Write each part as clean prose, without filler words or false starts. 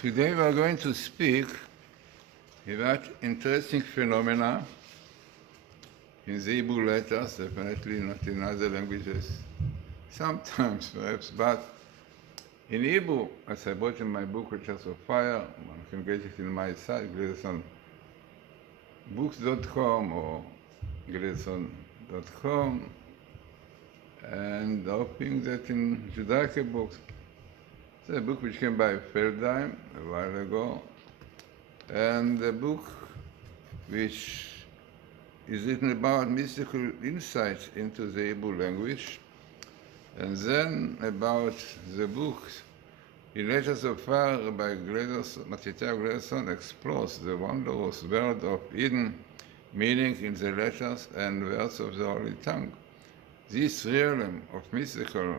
Today we are going to speak about interesting phenomena in the Hebrew letters, definitely not in other languages, sometimes perhaps, but in Hebrew, as I brought in my book, Letters of Fire, one can get it in my site, GlazersonBooks.com or Glazerson.com, and hoping that in Judaica books, it's a book which came by Feldheim a while ago, and a book which is written about mystical insights into the Hebrew language, and then about the book in Letters of Fire by Matityahu Glazerson explores the wondrous world of hidden meaning in the letters and words of the Holy Tongue. This realm of mystical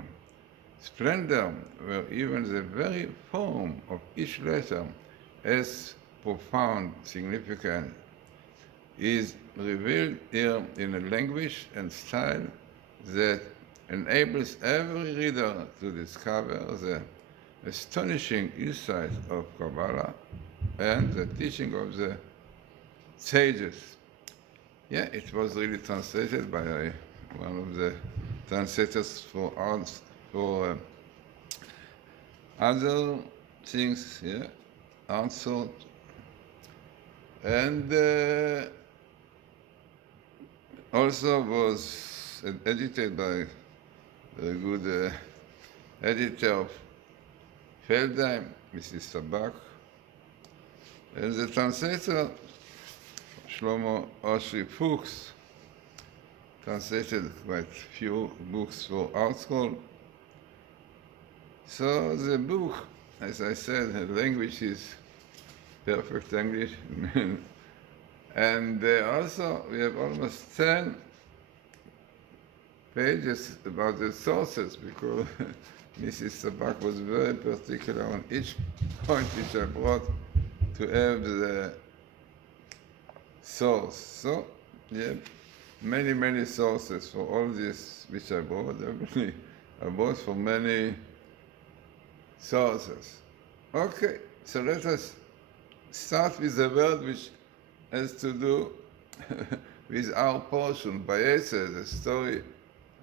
splendor, where even the very form of each letter has profound significance, is revealed here in a language and style that enables every reader to discover the astonishing insight of Kabbalah and the teaching of the sages. Yeah, it was really translated by one of the translators for other things, yeah, also, and also was edited by a good editor of Feldheim, Mrs. Tabak, and the translator, Shlomo Oshri Fuchs, translated quite few books for Art School. So the book, as I said, the language is perfect English, and also we have almost 10 pages about the sources, because Mrs. Tabak was very particular on each point which I brought to have the source. So, yeah, many sources for all this which I brought. Definitely, I brought from many sources. Okay, so let us start with the word which has to do with our portion. Vayetze, the story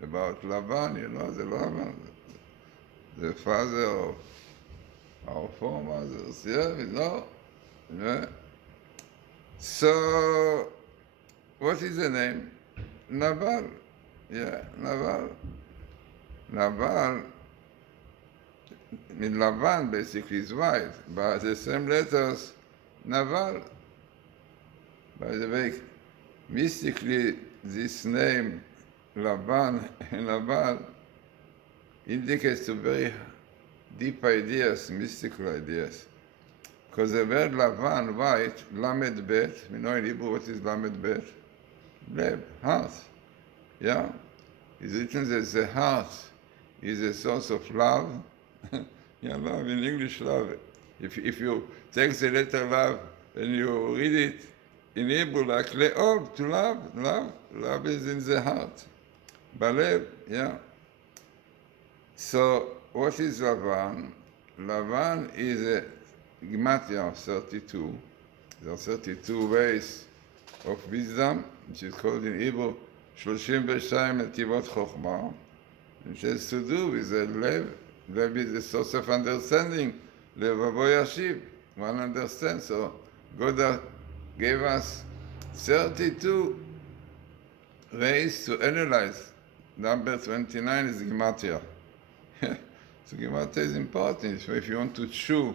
about Laban, you know, the Laban, the father of our foremothers, yeah, we know. Yeah. So, what is the name? Nabal. Yeah, Nabal. Nabal, I mean, Laban basically is white, but the same letters, Naval. By the way, mystically, this name, Laban and Nabal, indicates to very deep ideas, mystical ideas. Because the word Lavan, white, Lamed Bet, we know in Hebrew what is Lamed Bet? Leb, heart. Yeah? It's written that the heart is a source of love. Yeah, love, in English, love. If you take the letter love and you read it in Hebrew like le'ov, to love is in the heart. Balev, yeah. So, what is Lavan? Lavan is a Gematria of 32. There are 32 ways of wisdom, which is called in Hebrew 32 Netivot Chokhmah, which has to do with the Lev. Lev is the source of understanding. Levavo Yashiv, one understands. So God gave us 32 ways to analyze. Number 29 is Gematria. So Gematria is important. So if you want to chew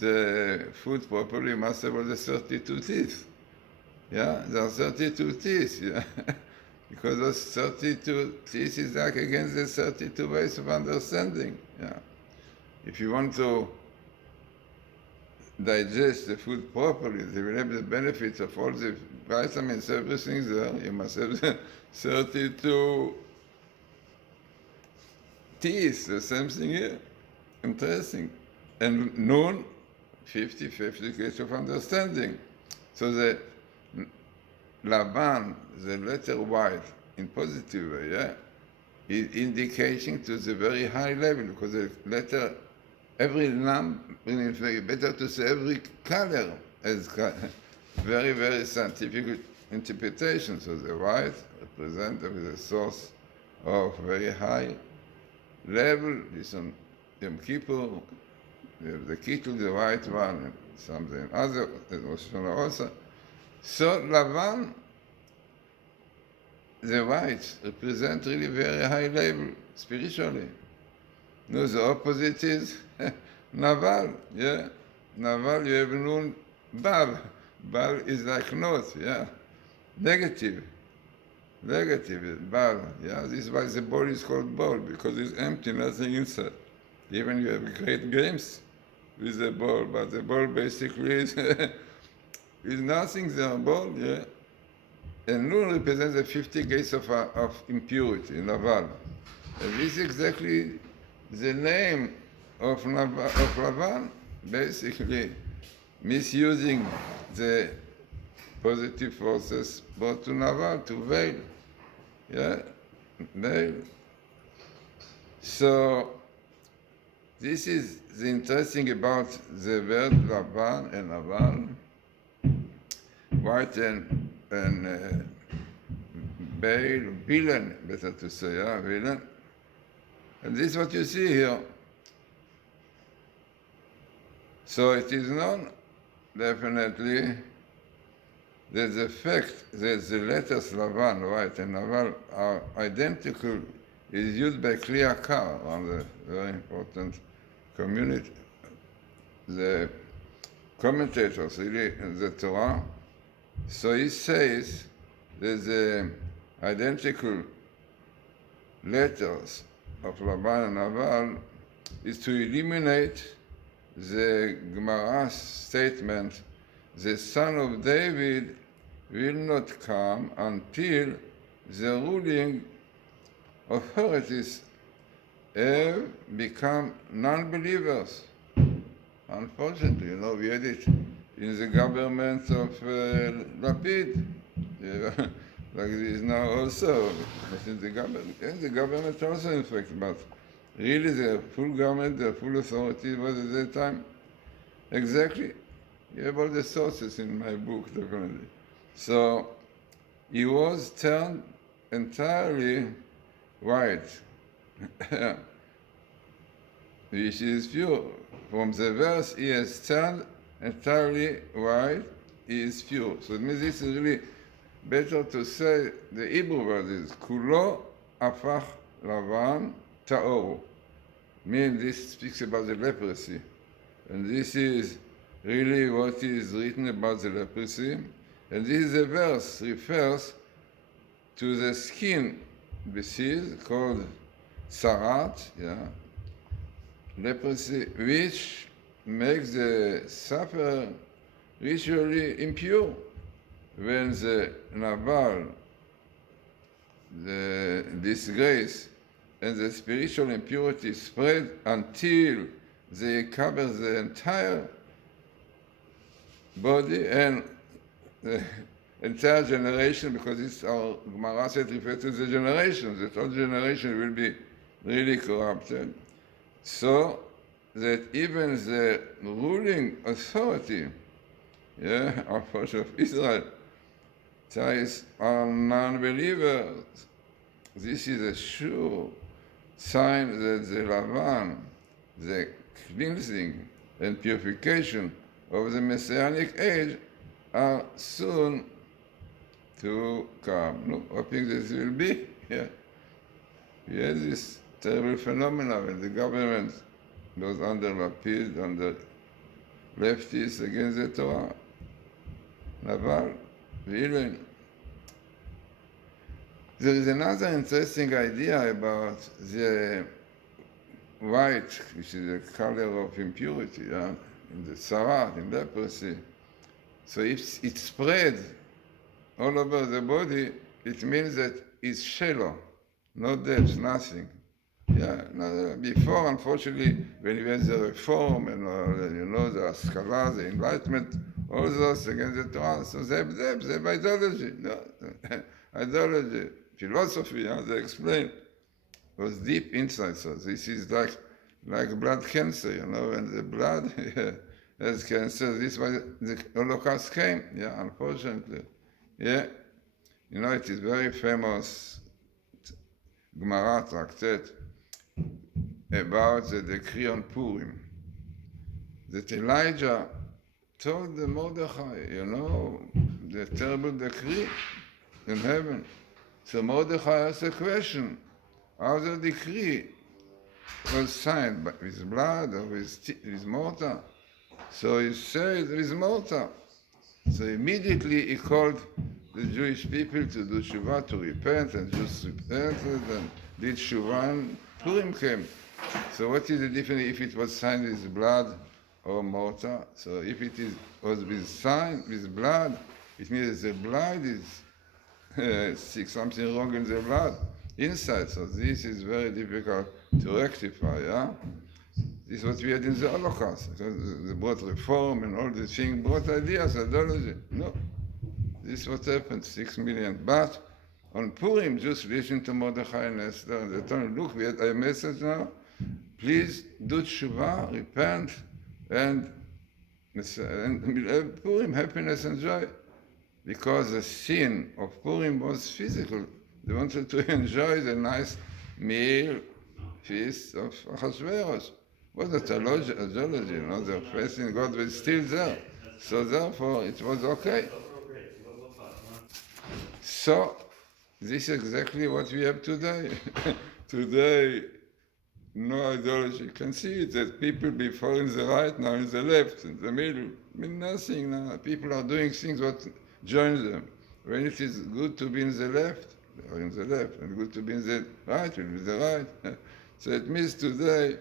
the food properly, you must have all the 32 teeth. Yeah, there are 32 teeth. Yeah. Because those 32 teeth is like against the 32 ways of understanding. Yeah. If you want to digest the food properly, they will have the benefits of all the vitamins, everything there. You must have the 32 teeth, the same thing here. Interesting. And noon, 50 gates of understanding. So the Laban, the letter white, in positive way, yeah, is indicating to the very high level, because the letter every lamp, better to say every color has very, very scientific interpretation. So the white represented as a source of very high level. This on Yom Kippur, the key to the white one, and something other, also. So Lavan, the white, represent really very high level spiritually. No, the opposite is Naval, yeah. Naval, you have Nun Bal. Bal is like not, yeah. Negative. Negative is Bal, yeah. This is why the ball is called ball, because it's empty, nothing inside. Even you have great games with the ball, but the ball basically is, is nothing there, ball, yeah. And Nun represents the 50 gates of impurity, Naval. And this is exactly the name of Lavan, basically misusing the positive forces brought to Naval, to veil. Yeah, veil. So, this is the interesting about the word Lavan and Naval, white and veil, villain, better to say, yeah, villain. And this is what you see here. So it is known, definitely, that the fact that the letters Lavan, white, and Naval are identical is used by Kli Yakar, one of the very important community, the commentators really in the Torah. So he says that the identical letters of Lavan and Naval is to eliminate the Gemara statement, the son of David will not come until the ruling authorities have become non-believers. Unfortunately, we had it in the government of Lapid, like it is now also. But in the government also, in fact, but really the full government, the full authority was at that time. Exactly. You have all the sources in my book, definitely. So he was turned entirely white, which is pure. From the verse, he has turned entirely white, he is pure. So it means this is really better to say, the Hebrew word is kulo apach lavan ta'or. Means this speaks about the leprosy. And this is really what is written about the leprosy. And this is a verse refers to the skin disease called sarat, yeah, leprosy, which makes the sufferer ritually impure. When the Naval, the disgrace, and the spiritual impurity spread until they cover the entire body and the entire generation, because it's our Gemara said refers to the generations, that all generation will be really corrupted. So that even the ruling authority, yeah, of Israel, ties are non-believers. This is a sure sign that the Lavan, the cleansing and purification of the Messianic age are soon to come. No, hoping this will be. Yeah. We had this terrible phenomenon when the government was under Lapid, under leftists against the Torah. Naval, villain. There is another interesting idea about the white, which is the color of impurity, yeah? In the sarat, in leprosy. So if it spread all over the body, it means that it's shallow, no depth, nothing. Yeah, no, before, unfortunately, when you had the reform and the Haskalah, the Enlightenment, all those against the Torah, so they have depth, they have ideology. No? Ideology, philosophy, they explain, was deep insight. So this is like like blood cancer, when the blood has cancer. This was the Holocaust came, unfortunately. Yeah, it is very famous Gemara tractate about the decree on Purim, that Elijah told the Mordechai, the terrible decree in heaven. So Mordechai asked a question, how the decree was signed, with blood or with mortar? So he said, with mortar. So immediately he called the Jewish people to do tshuva, to repent, and Jews repented and did tshuva, and Purim came. So what is the difference if it was signed with blood or mortar? So if it was with blood, it means the blood is sick, something wrong in the blood inside. So this is very difficult to rectify. This is what we had in the Holocaust. They brought reform and all these things, brought ideas, ideology. No, this is what happened, 6 million. But on Purim, just listen to Mordechai and Esther, and they told him, look, we had a message now. Please do tshuva, repent, and Purim, happiness and joy. Because the sin of Purim was physical. They wanted to enjoy the nice meal, feast of Achashverosh. Was a theology, their faith in God was still there. So therefore, it was okay. So, this is exactly what we have today. Today, no ideology. You can see it, that people before in the right, now in the left, in the middle. I mean, nothing now. People are doing things what joins them. When it is good to be in the left, they are in the left, and good to be in the right, will be the right. So it means today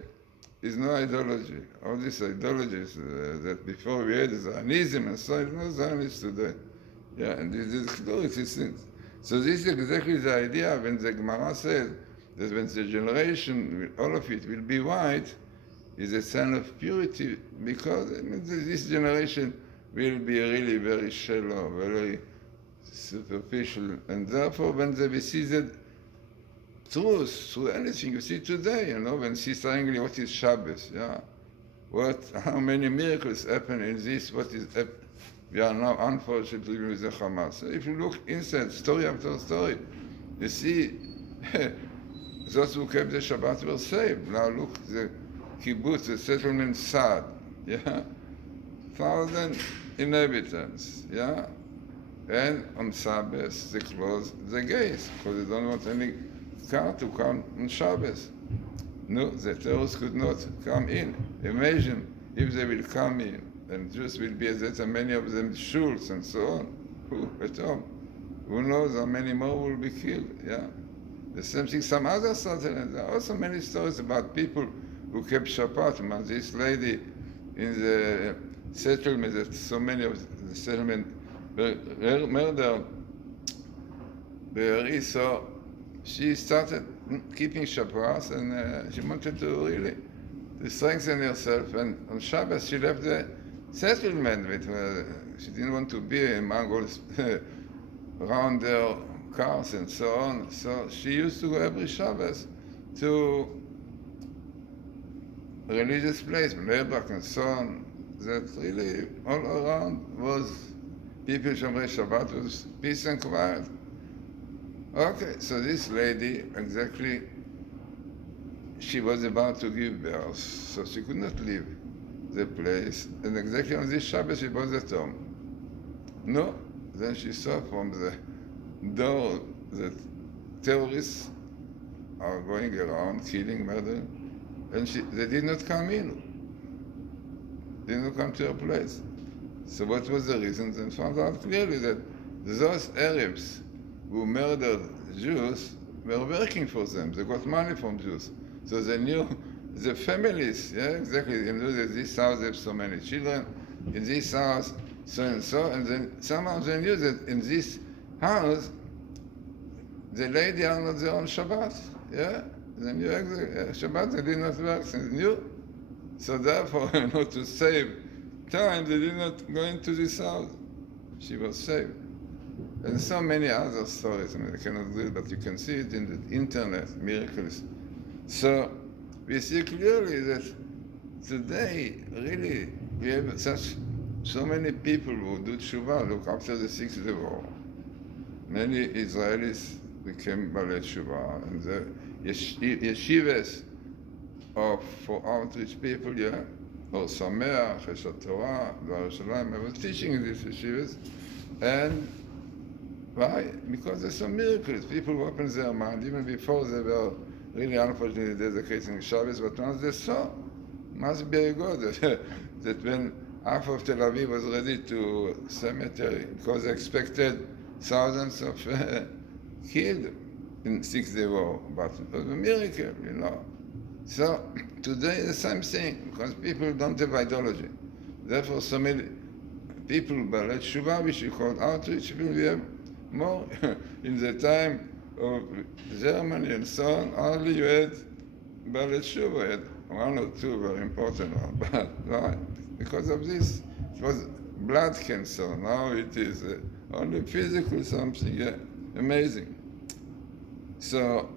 is no ideology. All these ideologies that before we had Zionism and so on, no Zionists today. And this is clear, so this is exactly the idea when the Gemara says that when the generation, all of it will be white, is a sign of purity, because this generation will be really very shallow, very superficial, and therefore when we see the truth through anything you see today, when you see suddenly what is Shabbos, how many miracles happen in this, we are now unfortunately with the Hamas. So if you look inside, story after story, you see those who kept the Shabbat were saved. Now look, the kibbutz, the settlement Sad, 1,000 inhabitants, and on Shabbos they close the gates because they don't want any car to come on Shabbos. No, the terrorists could not come in. Imagine if they will come in, and Jews will be at many of them shuls and so on. Who at home? Who knows how many more will be killed? The same thing. Some other settlements. There are also many stories about people who kept Shabbat. This lady in the settlement, that so many of the settlement murdered, so she started keeping Shabbat, and she wanted to really strengthen herself. And on Shabbos, she left the settlement. She didn't want to be among all around their cars and so on. So she used to go every Shabbos to a religious place, Bnei and so on, that really all around was people Shomrei Shabbat, was peace and quiet. Okay, so this lady, exactly, she was about to give birth, so she could not leave the place, and exactly on this Shabbos she was at home. No, then she saw from the door that terrorists are going around, killing, murdering, and they did not come in, did not come to her place. So what was the reason? And found out clearly that those Arabs who murdered Jews were working for them. They got money from Jews. So they knew the families, exactly. They knew that this house has so many children, in this house, so and so, and then somehow they knew that in this house, the lady are not there on Shabbat. They knew exactly. Shabbat they did not work, they knew. So therefore, to save time, they did not go into this house. She was saved. And so many other stories. I cannot do it, but you can see it in the internet, miracles. So we see clearly that today, really, we have so many people who do tshuva. Look, after the Sixth Day War, many Israelis became Balei Tshuva, and the yeshivas for outreach people, yeah, or Sameach, Eshet Torah, Yerushalayim, I was teaching in these yeshivas, and why? Because there's some miracles. People open their mind, even before they were really unfortunately desecrating Shabbos, but once they saw, must be a God that when half of Tel Aviv was ready to cemetery, because they expected thousands of killed in Six-Day War, but it was a miracle, you know. So today the same thing, because people don't have ideology. Therefore, so many people, Balei Tshuva, which we call outreach, we have more. In the time of Germany and so on, only you had Balei Tshuva, you had one or two very important ones. But right, because of this, it was blood cancer. Now it is only physical something. Yeah, amazing. So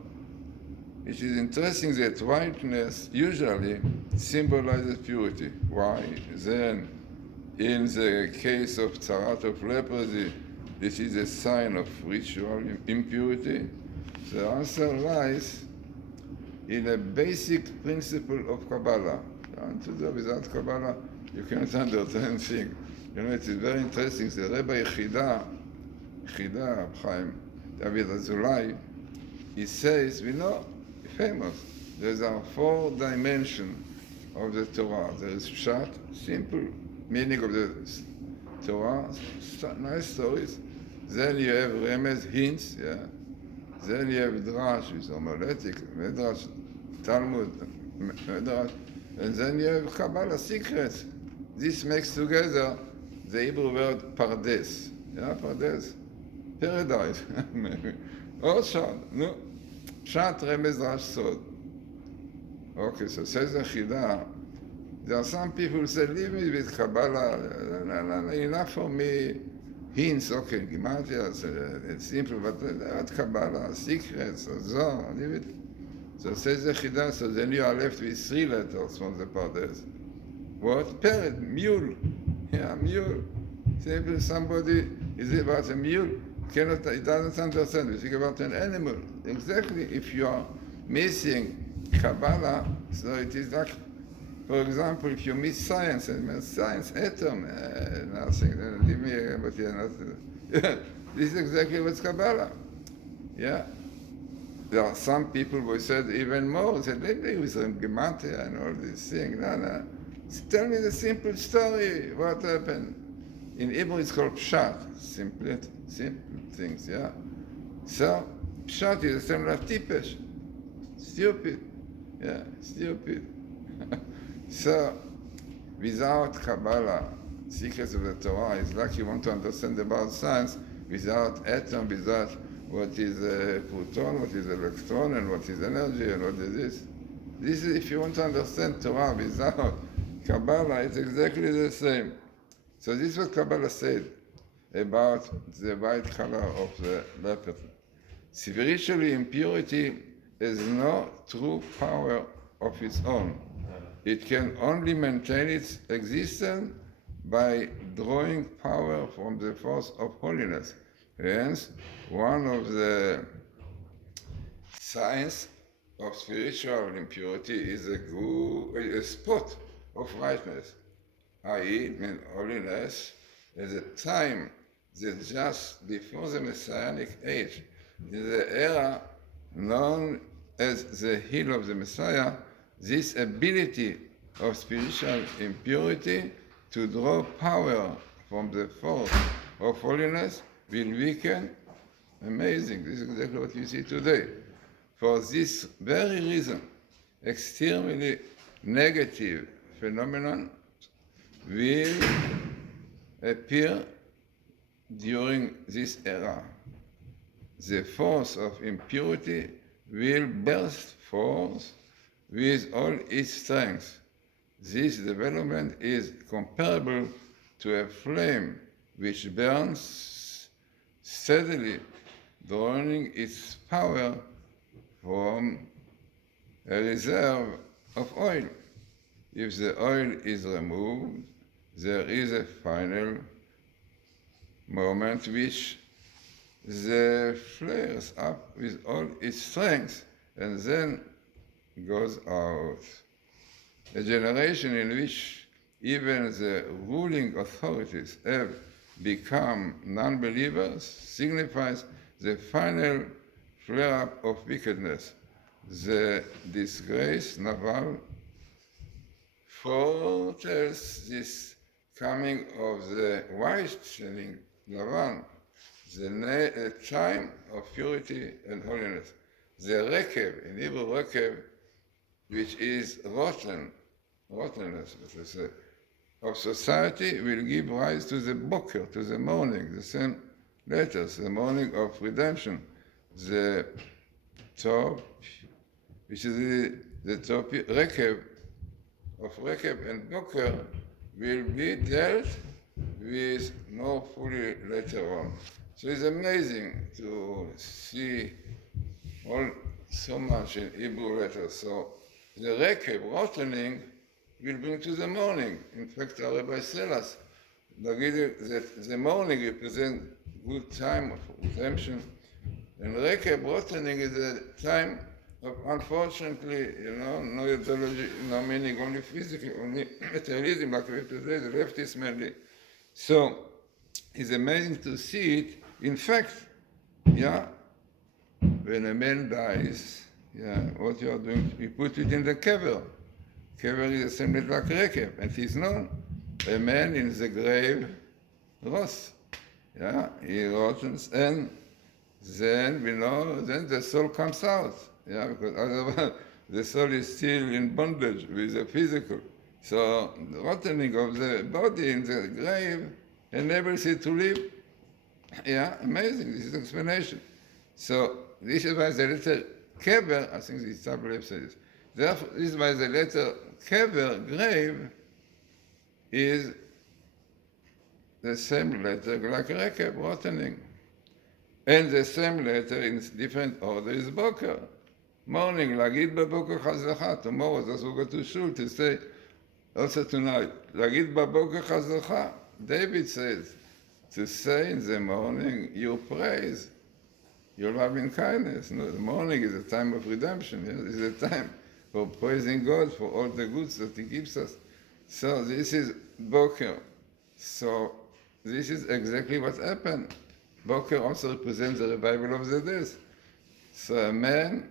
it is interesting that whiteness usually symbolizes purity. Why? Then, in the case of tzarat of leprosy, this is a sign of ritual impurity. The answer lies in a basic principle of Kabbalah. And to do without Kabbalah, you cannot understand anything. You know, it is very interesting. The Rebbe Yechida, Chaim David Azulai, he says, we know, famous, there are 4 dimensions of the Torah. There is Pshat, simple meaning of the Torah, nice stories. Then you have Remez, hints, yeah. Then you have Drash, which is homiletic, Medrash, Talmud, Medrash. And then you have Kabbalah, secrets. This makes together the Hebrew word Pardes. Yeah, Pardes, paradise. Or Pshat, no. Pshat, Remez, Drash, Sod. Okay, so says the Chida, there are some people who say, leave me with Kabbalah, enough for me. Hints, okay, Gematria, it's simple, but not Kabbalah, secrets, so leave it. So says the Chida, so then you are left with 3 letters from the Pardes. What? Parrot, mule. Yeah, mule. Simple, somebody is about a mule, it doesn't understand. We think about an animal. Exactly, if you are missing Kabbalah, so it is like, for example, if you miss science, science, atom, nothing, leave me, but yeah, nothing. This is exactly what's Kabbalah. Yeah. There are some people who said even more, said, let me with Gematria and all these things. No. Tell me the simple story, what happened. In Hebrew it's called Pshat, simple things, yeah. So, Pshat is the same like Tipesh, stupid, yeah, stupid. So, without Kabbalah, secrets of the Torah, it's like you want to understand about science without atom, without what is a proton, what is electron, and what is energy, and what is this. This is, if you want to understand Torah without Kabbalah, it's exactly the same. So this is what Kabbalah said about the white color of the leopard. Spiritually, impurity has no true power of its own. It can only maintain its existence by drawing power from the force of holiness. Hence, one of the signs of spiritual impurity is a spot of whiteness, i.e., in holiness, at the time that just before the Messianic age, in the era known as the Hill of the Messiah, this ability of spiritual impurity to draw power from the force of holiness will weaken. Amazing. This is exactly what you see today. For this very reason, extremely negative phenomenon will appear during this era. The force of impurity will burst forth with all its strength. This development is comparable to a flame which burns steadily, drawing its power from a reserve of oil. If the oil is removed, there is a final moment which the flares up with all its strength and then goes out. A generation in which even the ruling authorities have become non-believers signifies the final flare-up of wickedness. The disgrace naval foretells this coming of the whitening Lavan, the time of purity and holiness. The Rekev, in Hebrew Rekev, which is rottenness, of society, will give rise to the Boker, to the morning, the same letters, the morning of redemption. The top, which is the top Rekev, of Rekev and Boker, will be dealt with more fully later on. So it's amazing to see so much in Hebrew letters. So the Rekev, rottening, will bring to the morning. In fact, our Rabbi tell us that the morning represents good time of redemption, and Rekev, rottening, is a time of, unfortunately, no ideology, no meaning, only physical, only materialism, like we have today, the leftists mainly. So it's amazing to see it. In fact, when a man dies, what you are doing, you put it in the kever. Kever is the same like Rekev, and it is known. A man in the grave rots. He rottens, and then we know, then the soul comes out. Because otherwise the soul is still in bondage with the physical. So the rottening of the body in the grave enables it to live. Amazing. This is the explanation. So this is why the letter kever, I think this tablet says, therefore, this is why the letter kever, grave, is the same letter like Rekev, rottening. And the same letter in different order is Boker. Morning, Lagid Baboker Chazlecha. Tomorrow, that's what we go to Shul to say, also tonight, Lagid Baboker Chazlecha. David says, to say in the morning your praise, your loving kindness. The morning is a time of redemption. This is a time for praising God for all the goods that He gives us. So this is Boker. So this is exactly what happened. Boker also represents the revival of the dead. So a man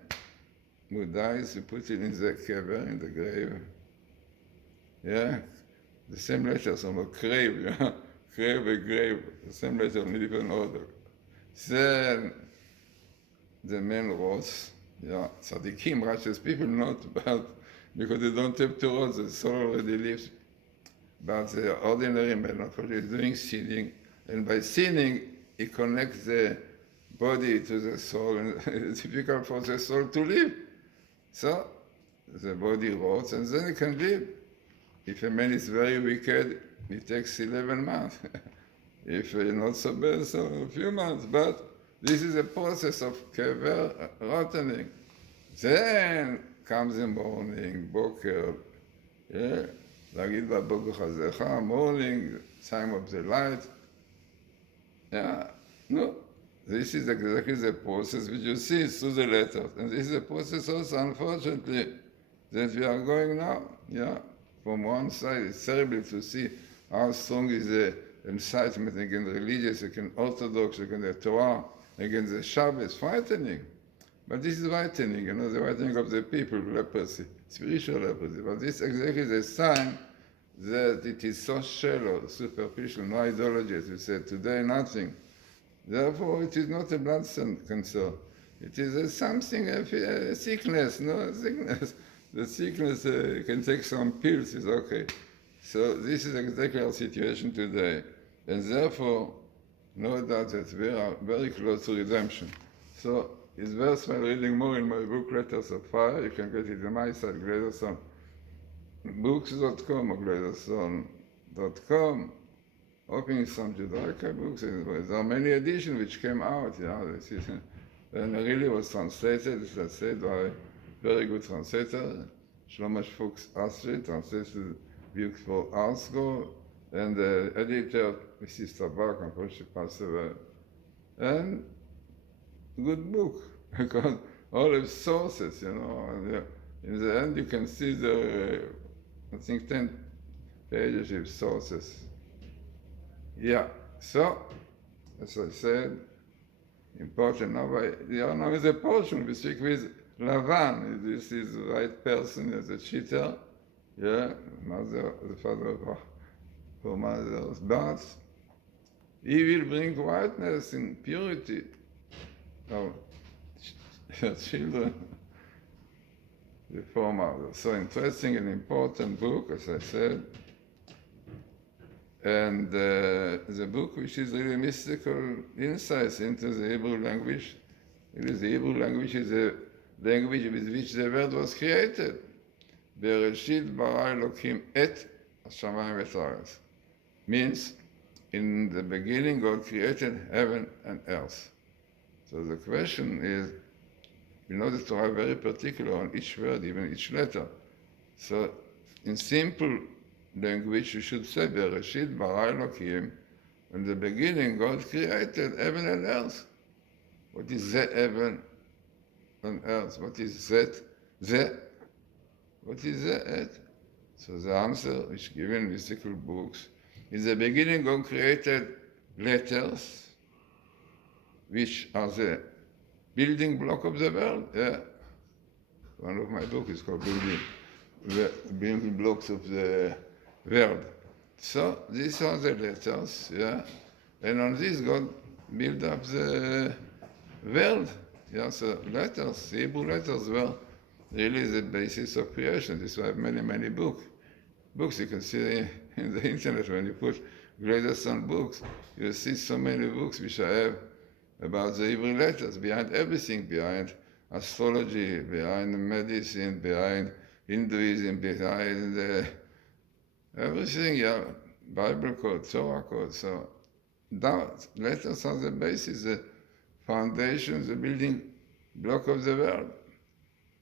who dies, you put it in the kever, in the grave. The same letter, so grave, grave and grave, the same letter in different order. Then the man rots. Tzaddikim, righteous people, not, but because they don't have to rot, the soul already lives. But the ordinary man, unfortunately, is doing sinning, and by sinning, he connects the body to the soul, and it's difficult for the soul to live. So the body rots, and then it can live. If a man is very wicked, it takes 11 months. If not so bad, so a few months. But this is a process of kever, rottening. Then comes the morning, Boker, Lagid Baboker Chazecha, morning, time of the light. This is exactly the process which you see through the letters. And this is the process also, unfortunately, that we are going now. From one side, it's terrible to see how strong is the incitement against religious, against Orthodox, against the Torah, against the Shabbos, frightening. But this is frightening, the frightening of the people, leprosy, spiritual leprosy. But this is exactly the sign that it is so shallow, superficial, no ideology, as we said, today nothing. Therefore, it is not a blood cancer. It is something, a sickness, sickness. The sickness can take some pills, it's okay. So this is exactly our situation today. And therefore, no doubt that we are very close to redemption. So it's worthwhile reading more in my book, Letters of Fire. You can get it on my site, Glazerson. Books.com or Glazerson.com. Opening some Judaica books. There are many editions which came out. And it really was translated, as I said, by a very good translator. Shlomo Fuchs Astrid, translated book for Art School, and the editor, Mrs. Tabak, unfortunately she passed away. And good book, because all the sources, and in the end you can see the, I think 10 pages of sources. Yeah, so, as I said, important. Now is a portion, we speak with Lavan, this is the right person as a cheater, the father of her mother's birth. He will bring whiteness in purity of her children before mother. So interesting and important book, as I said. And the book which is really mystical insights into the Hebrew language. The Hebrew language is a language with which the world was created. Bereshit bara Elokim et hashamayim et haaretz. Means, in the beginning God created heaven and earth. So the question is, we know the Torah very particular on each word, even each letter. So in simple language, you should say, Bereshit bara Elokim. In the beginning, God created heaven and earth. What is the heaven and earth? What is that? What is that? So the answer, which given in mystical books, in the beginning, God created letters, which are the building block of the world. Yeah. One of my books is called Building Blocks of the World. So these are the letters, yeah. And on this God built up the world. Yeah, so letters, Hebrew letters were really the basis of creation. This why many, many books you can see in the internet. When you put Glazerson books, you see so many books which I have about the Hebrew letters, behind everything, behind astrology, behind medicine, behind Hinduism, behind everything, yeah, Bible code, Torah code. So that letters are the basis, the foundation, the building block of the world.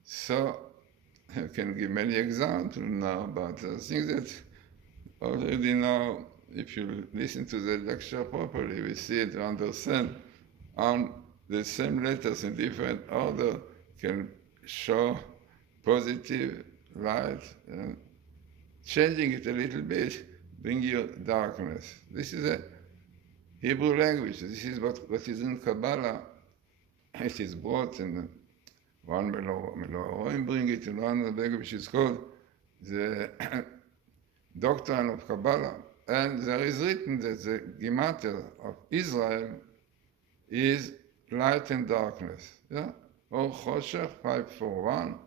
So I can give many examples now, but I think that already now, if you listen to the lecture properly, we see it, understand, on the same letters in different order can show positive light, and changing it a little bit bring you darkness. This is a Hebrew language. This is what is in Kabbalah. It is brought in one Melorim bring it in one language which is called the Doctrine of Kabbalah. And there is written that the Gematria of Israel is light and darkness. Yeah? Or Choshech 541,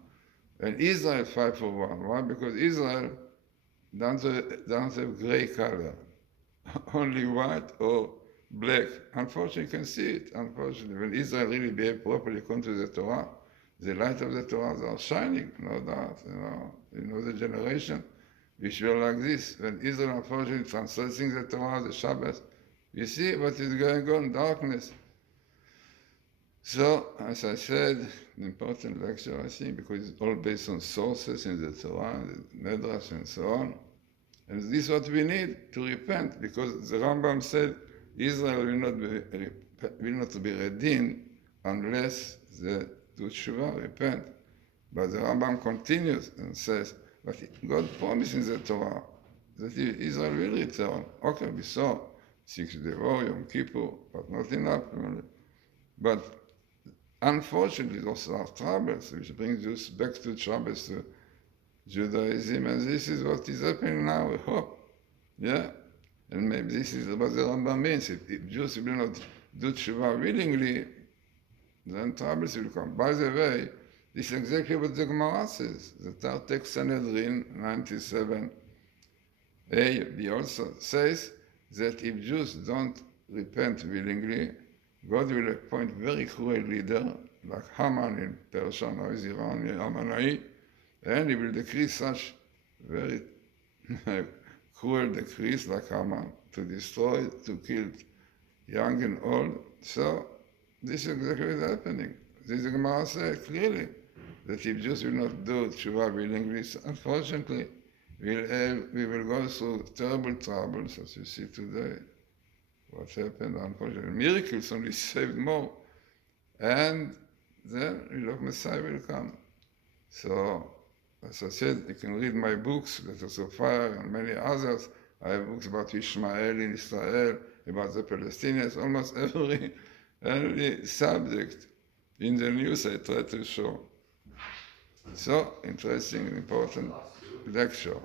and Israel 541. Why? Because Israel doesn't have gray color, only white or black. Unfortunately, you can see it. Unfortunately, when Israel really behaved properly according to the Torah, the light of the Torah are shining, no doubt. You know the generation which were like this. When Israel, unfortunately, transgressing the Torah, the Shabbat, you see what is going on, darkness. So, as I said, an important lecture, I think, because it's all based on sources in the Torah, the Medrash, and so on. And this is what we need to repent, because the Rambam said Israel will not be redeemed unless they do tshuva, repent. But the Rambam continues and says, but God promised in the Torah that Israel will return. Okay, we saw 6 days war, Yom Kippur, but not enough. But unfortunately, those are troubles, which brings us back to Shabbos, to Judaism, and this is what is happening now, we hope. Yeah? And maybe this is what the Rambam means. If Jews will not do tshuva willingly, then troubles will come. By the way, this is exactly what the Gemara says. The Tartek Sanhedrin 97a, he also says that if Jews don't repent willingly, God will appoint very cruel leader, like Haman in Persia, now is Iran, Hamanai, and he will decree such very cruel decrees like Haman, to destroy, to kill young and old. So this is exactly what's happening. This Gemara says clearly. that if Jews will not do tshuva willingly, unfortunately, we will go through terrible troubles, as you see today. What happened, unfortunately, miracles only saved more, and then the real Messiah will come. So, as I said, you can read my books, Letters of Fire, and many others. I have books about Ishmael in Israel, about the Palestinians, almost every subject in the news I try to show. So, interesting and important lecture.